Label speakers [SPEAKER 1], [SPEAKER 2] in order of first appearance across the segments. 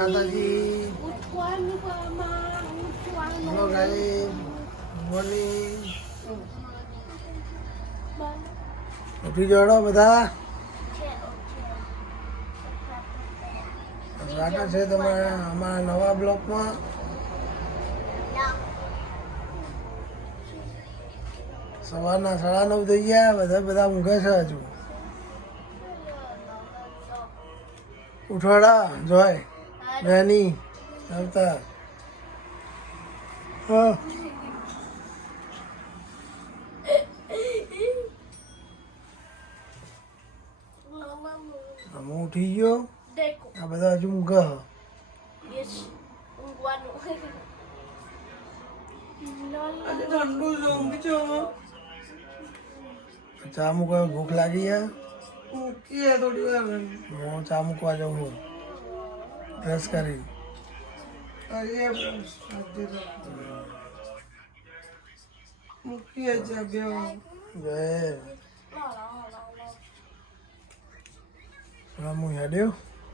[SPEAKER 1] માતાજી. Hello guys, morning. ઉઠી જોડો બધા. સ્વાગત છે તમારા અમારા નવા બ્લોકમાં. સવારના 9:30 થઈ ગયા. બધા ઊંઘે છે હજુ. ઉઠવાડા જોય બેની આવતા. હા હું ઉઠી ગયો. આ બધા હજુ ઊંઘે. ચા મૂકવા ભૂખ લાગી છે. હું ચા મૂકવા જાઉં છું બ્રશ કરી. હું હેડ્યો.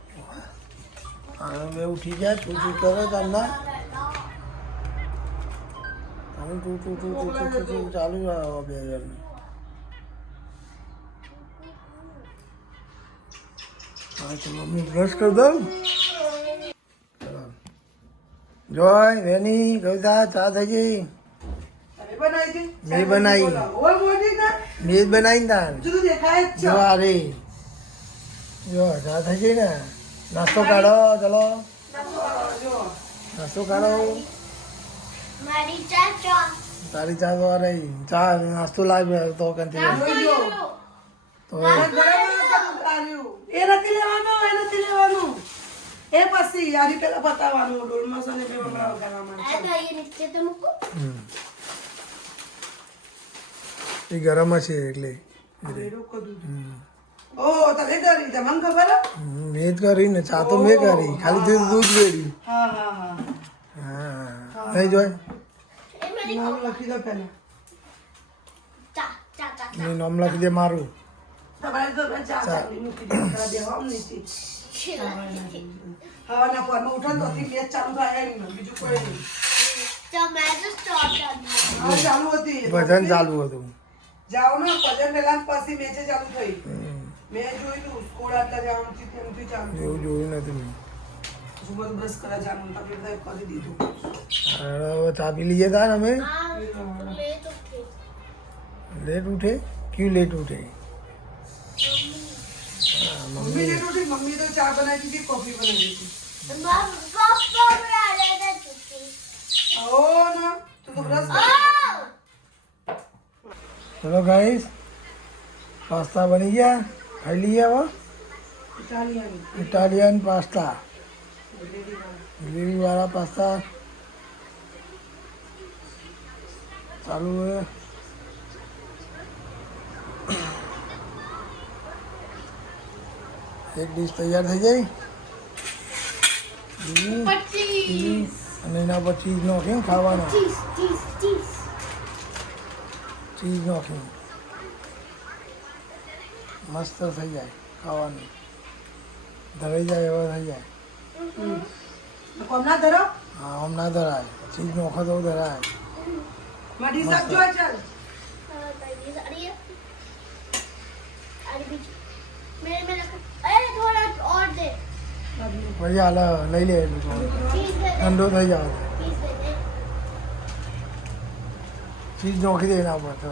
[SPEAKER 1] બે ઉઠી ગયા. તું કરે તમને તું ચાલુ બે હજારનું. હા તો મમ્મી બ્રશ કરી દઉં. જોય વેની કવિતા ચા થઈ ગઈ. મેં બનાવી તાર જો અરે જો ચા થઈ ગઈ ને. નાસ્તો કાઢો. ચલો નાસ્તો કાઢો. તારી ચા તો અરે ચા નાસ્તો લાવી તો કંઈ તો
[SPEAKER 2] એ નથી લેવાનું એ પછી યારી પેલા બતાવવાનું ડોલ મસાલે બે બરાબર કરવાનું.
[SPEAKER 1] એ ગરમ છે એટલે
[SPEAKER 2] ઓ તમે કરી તમને ખબર
[SPEAKER 1] મેં જ કરી ને. ચા તો મેં કરી, ખાલી દૂધ વેડ્યું.
[SPEAKER 2] હા હા હા
[SPEAKER 1] હા નહીં જોય.
[SPEAKER 2] નામ લખી દો પેલા.
[SPEAKER 1] મેં નામ લખી દે મારું.
[SPEAKER 2] તમારે તો ચા ચાલી મૂકી દે પેલા દેવા નથી. હવાના પોરમાં ઉઠો તો મેચ ચાલુ થાય એમ બીજું કોઈ નહીં. હા ચાલુ હતી.
[SPEAKER 1] ભજન ચાલુ હતું.
[SPEAKER 2] જાઓ ને ભજન પેલા પછી મેચે ચાલુ થઈ. મેં જોયું સ્કૂલ આટલા જવાનું છે તેમથી ચાલુ.
[SPEAKER 1] એવું જોયું નથી મેં.
[SPEAKER 2] સુબહ બ્રશ કરા જવાનું તમે બધા કરી દીધું.
[SPEAKER 1] હવે ચા પી લઈએ તાર અમે. લેટ ઉઠે ક્यों લેટ ઉઠે?
[SPEAKER 2] મમ્મી લેટ ઉઠી. મમ્મી તો ચા બનાવી હતી, કોફી બનાવી હતી. ઓ ના તું તો બ્રશ
[SPEAKER 1] ચલો ગાઈસ, પાસ્તા બની ગયા. ખાઈ લઈએ હવે. ઇટાલિયન પાસ્તા, ગ્રેવી વાળા પાસ્તા ચાલુ है. એક ડીશ તૈયાર થઈ જાય. અને એના પર ચીઝ નાખીને ખાવાનો. ચીઝ નાખીને મસ્ત થઈ જાય ખાવાનું. ધરાઈ જાય એવા થઈ જાય.
[SPEAKER 2] કોમ ના ધરો.
[SPEAKER 1] હા આમ ના ધરાય. ચીઝ નોખો તો ધરાય.
[SPEAKER 2] મારી સાથ જો ચાલ.
[SPEAKER 1] પછી હાલ લઈ લે. ઠંડો થઈ જાય. ચીઝ નોખી દે એના પર.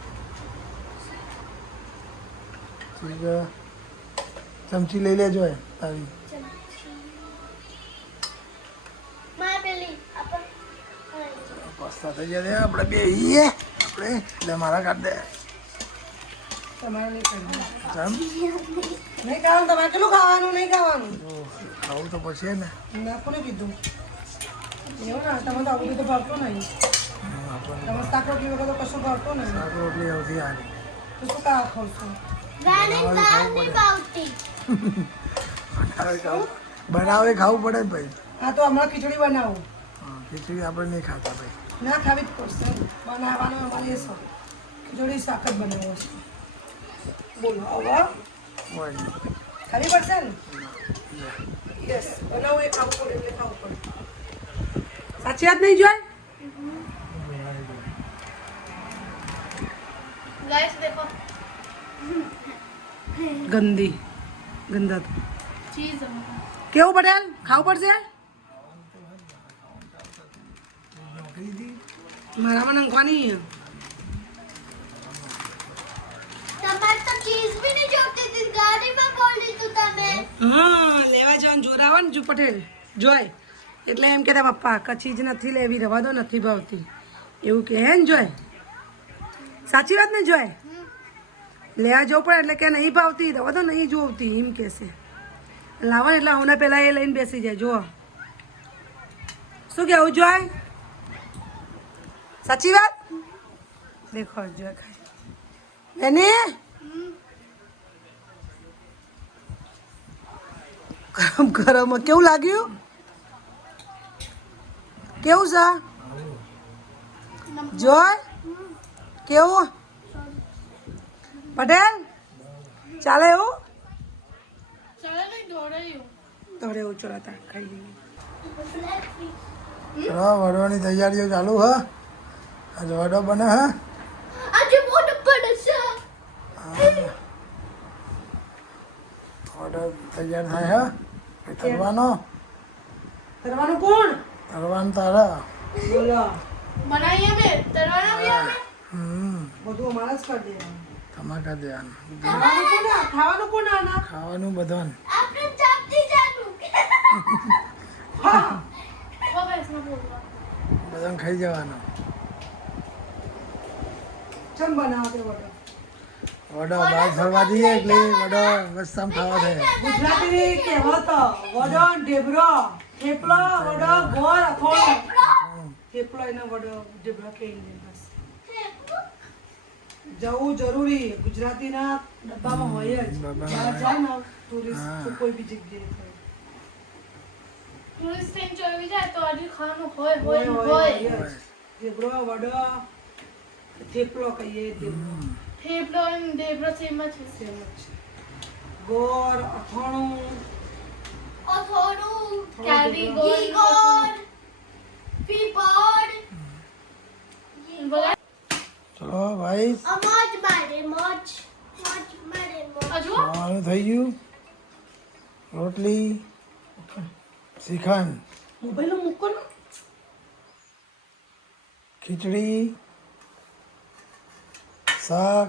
[SPEAKER 1] ચીઝ ચમચી લઈ લેજો તારી. પાસ્તા થઈ જાય. આપણે બે આપણે એટલે મારા કાઢ દે.
[SPEAKER 2] તમારે નહીં ખાવાનું. તમારે કેટલું ખાવાનું નહીં ખાવાનું.
[SPEAKER 1] ખાવું તો પછી ને.
[SPEAKER 2] ના કોને કીધું એવું ના. તમે તો આવું બધું ભાવતો નહીં. તમે શાક રોટલી વગર તો કશું ભાવતો નહીં.
[SPEAKER 1] શાક રોટલી આવતી હારી
[SPEAKER 2] તો શું કા ખાવ છો?
[SPEAKER 1] બનાવે ખાવું પડે ને ભાઈ.
[SPEAKER 2] હા તો હમણાં ખીચડી બનાવું.
[SPEAKER 1] હા ખીચડી આપણે નહીં ખાતા ભાઈ.
[SPEAKER 2] ના ખાવી જ પડશે. બનાવવાનું અમારે એ શોખ. ખીચડી શાક જ બનાવવું છે. બોલો હવે
[SPEAKER 1] હોય
[SPEAKER 2] ખાવી પડશે ને. યસ બનાવો એ ખાવું પડે એટલે ખાવું પડે સાચી વાત નહીં જોય
[SPEAKER 3] गाइस देखो
[SPEAKER 2] ગંદી ગંદા તો
[SPEAKER 3] चीज
[SPEAKER 2] કેવું પટેલ ખાવું પડશે મારામાં નંખવાની
[SPEAKER 3] તમારે તો ચીઝ भी नहीं જોતી હતી ગાડીમાં બોલી તું તમે
[SPEAKER 2] હા લેવા જવાનું જોરાવા ને જો પટેલ જોય એટલે એમ કહેતા પપ્પા કચીજ નથી લેવી રવા દો નથી ભાવતી એવું કે હે ને જોય સાચી વાત ને જોય લેવા જવું પડે એટલે કે નહીં ભાવતી રવા દો નહીં જોવતી એમ કહેશે લાવો એટલે હું પેલા એ લઈને બેસી જાય જો શું કેવું જોય સાચી વાત દેખો જોય ખાય બેને ગરમ ગરમ કેવું લાગ્યું કેવું છે જોય કેવું પટેલ ચાલે એવું
[SPEAKER 3] चलो नहीं दौड़ रही हूँ
[SPEAKER 2] દોડે એવું ચોરાતા ખાઈ લઈએ
[SPEAKER 1] ચલો વડવાની તૈયારીઓ ચાલુ હ આજે વડો બને હ
[SPEAKER 3] आज वो डब्बा से
[SPEAKER 1] વડો તૈયાર થાય હ તરવાનો
[SPEAKER 2] કરવાનું કોણ
[SPEAKER 1] તરવાનું તારા
[SPEAKER 2] બોલો
[SPEAKER 3] बनाइए में तरवाना भी हमें
[SPEAKER 2] બધું અમારે જ કરી દેવાનું
[SPEAKER 1] ટમાટા દેવાનું
[SPEAKER 2] ખાવાનું કોણ આના
[SPEAKER 1] ખાવાનું બધાને
[SPEAKER 3] आपने चापती जानू वो कैसे बोलूँगा
[SPEAKER 1] બધાને ખાઈ જવાનું
[SPEAKER 2] ચમ બનાવો તે વડો
[SPEAKER 1] વડો બહાર ફરવા જઈએ એટલે વડો રસ્તામાં ખાવા થાય
[SPEAKER 2] ગુજરાતી કહેવત વડો ઢેબરો થેપલો વડો ગોળ અથોણો થેપલો એનો વડો ઢેબરો કહીને બસ જવું જરૂરી ગુજરાતીના ડબ્બામાં હોય જ બહાર જાય ને ટુરિસ્ટ કોઈ બી જગ્યાએ થાય.
[SPEAKER 3] टूरिस्ट टाइम चल भी जाए तो आज खाना होए
[SPEAKER 2] હોય
[SPEAKER 3] होए
[SPEAKER 2] હોય
[SPEAKER 3] होए
[SPEAKER 2] હોય જ. ઢેબરો વડો થેપલો કહીએ ઢેબરો
[SPEAKER 3] ठेपलो एंड डेबरा सेम है
[SPEAKER 2] સેમ જ છે. ગોળ અથોણું
[SPEAKER 3] और थोड़ू कैरी गोल पीपड़ बोला
[SPEAKER 1] ચલો ભાઈ
[SPEAKER 3] मोज मारे मोज अजू
[SPEAKER 1] ખાવાનું થઈ ગયું રોટલી શ્રીખંડ
[SPEAKER 2] મોબાઈલ મૂકો ને
[SPEAKER 1] ખીચડી શાક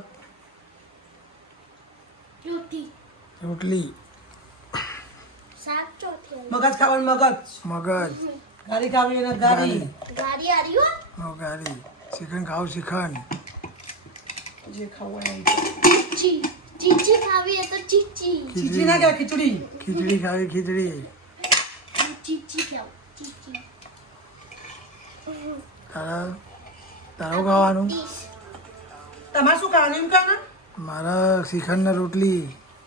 [SPEAKER 3] रोटी
[SPEAKER 1] રોટલી
[SPEAKER 3] साग चौथी
[SPEAKER 2] મગજ ખાવાનું મગજ
[SPEAKER 1] મગજ
[SPEAKER 2] ગાડી ખાવી એને ગાડી
[SPEAKER 3] गाड़ी आ रही हो
[SPEAKER 1] ગારી શ્રીખંડ ખાવ શ્રીખંડ
[SPEAKER 2] જે ખાવું હોય એ ખાઓ.
[SPEAKER 3] ची चीची खावी है तो चीची
[SPEAKER 2] ખીચડી ના કહેવાય ખીચડી
[SPEAKER 1] ખીચડી ખાવી ખીચડી
[SPEAKER 3] चीची क्या चीची
[SPEAKER 1] તારું ખાવાનું
[SPEAKER 2] તમારે શું ખાવાનું એમ કહે ને
[SPEAKER 1] મારા શ્રીખંડ ને રોટલી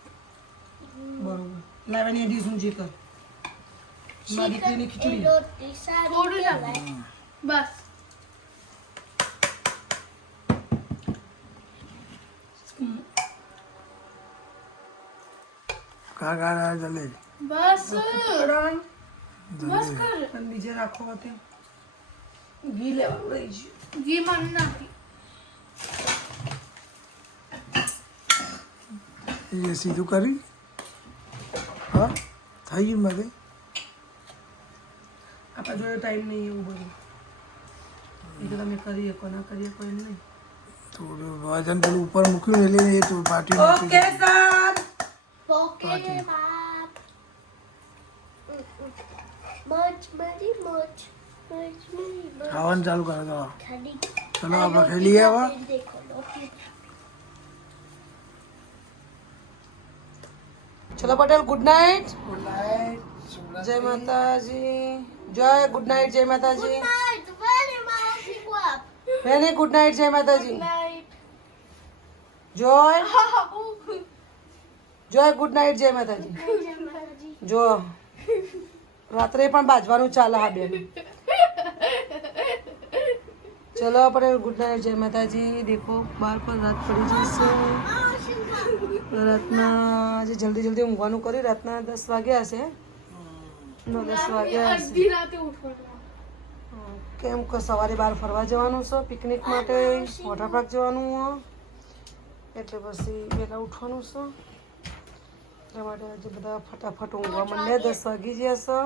[SPEAKER 2] બરોબર લાવવાની ડીશ હું જે કર મારી દીકરીની ખીચડી
[SPEAKER 3] रोटी सारी बस
[SPEAKER 1] કા કા જલ્દી
[SPEAKER 3] बस
[SPEAKER 2] બરાબર.
[SPEAKER 3] बस कर
[SPEAKER 2] અને બીજે રાખો હોતે ઘી લેવાનું રહી ગયું
[SPEAKER 3] ये मानना
[SPEAKER 1] એ સીધું કરી હા થઈ ગયું મારે
[SPEAKER 2] આપણા જોડે ટાઈમ નહીં એવું બધું એ તો તમે કરી શકો ના કરી શકો એમ નહીં
[SPEAKER 1] થોડું વજન પેલું ઉપર મૂક્યું ને એટલે એ તો પાટી
[SPEAKER 2] ઓકે સર
[SPEAKER 3] ओके बाप मोच मरी मोच मोच मरी मोच
[SPEAKER 1] ખાવાનું ચાલુ કરો તો
[SPEAKER 3] खाली
[SPEAKER 1] ચલો આપણે ખાઈ લઈએ હવે
[SPEAKER 3] देखो लोटी
[SPEAKER 2] ચલો પટેલ ગુડ નાઇટ જય માતાજી જય ગુડ નાઇટ જય માતાજી
[SPEAKER 3] नाइट वेरी माउस आप
[SPEAKER 2] બેની ગુડ નાઇટ જય માતાજી
[SPEAKER 3] नाइट
[SPEAKER 2] જોય જોય ગુડ નાઇટ જય માતાજી જો રાત્રે પણ બાજવાનું ચાલે હા બેન ચલો આપણે ગુડ નાઇટ જય માતાજી દેખો બહાર પર રાત પડી જશે રાતના આજે જલ્દી જલ્દી ઊંઘવાનું કર્યું રાતના 10 વાગ્યા હશે 10 વાગ્યા હશે.
[SPEAKER 3] અડધી રાતે ઉઠવાનું.
[SPEAKER 2] કેમ કે સવારે બહાર ફરવા જવાનું છે પિકનિક માટે વોટર પાર્ક જવાનું હોય એટલે પછી વહેલા ઉઠવાનું છે એટલા માટે હજી બધા ફટાફટ ઊંઘવા માંડ્યા 10 વાગી ગયા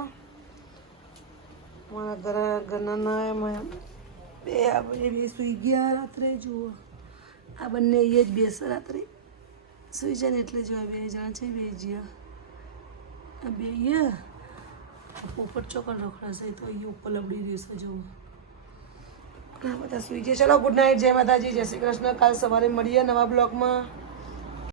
[SPEAKER 2] છે મારા ઘરના એમાં બે સુઈ ગયા રાત્રે જુઓ આ બંને એ જ બેસે રાત્રે સુઈ જાય ને એટલે જો 2 જણા છે 2 જ્યાં આ 2 ઉપર ચોકડ રખડાશે તો એ ઉપર લબડી રહેશે જવું બધા સુઈ ગયા ચલો ગુડ નાઇટ જય માતાજી જય શ્રી કૃષ્ણ કાલ સવારે મળીએ નવા બ્લોગમાં